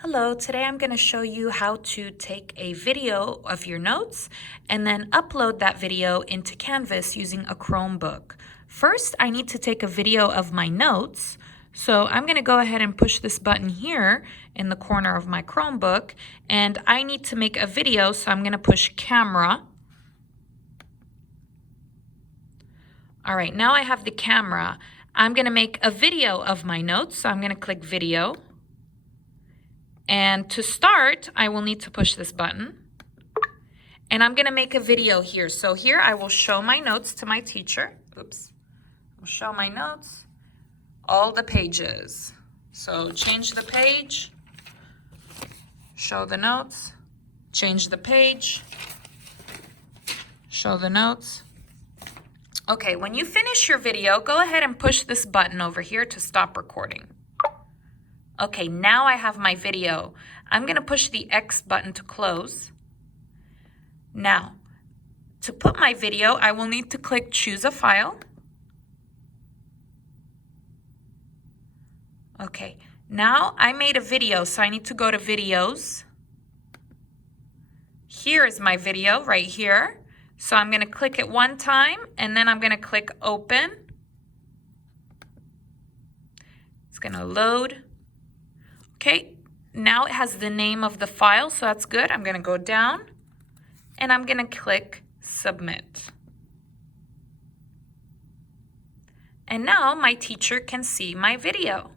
Hello, today I'm going to show you how to take a video of your notes and then upload that video into Canvas using a Chromebook. First, I need to take a video of my notes. So I'm going to go ahead and push this button here in the corner of my Chromebook, and I need to make a video, so I'm going to push camera. All right, now I have the camera. I'm going to make a video of my notes, so I'm going to click video. And to start, I will need to push this button. And I'm going to make a video here. So here I will show my notes to my teacher. Oops. I'll show my notes, all the pages. So change the page, show the notes, change the page, show the notes. Okay, when you finish your video, go ahead and push this button over here to stop recording. Okay, now I have my video. I'm going to push the X button to close. Now, to put my video, I will need to click Choose a File. Okay, now I made a video, so I need to go to Videos. Here is my video right here. So I'm going to click it one time, and then I'm going to click Open. It's going to load. Okay, now it has the name of the file, so that's good. I'm going to go down, and I'm going to click Submit. And now my teacher can see my video.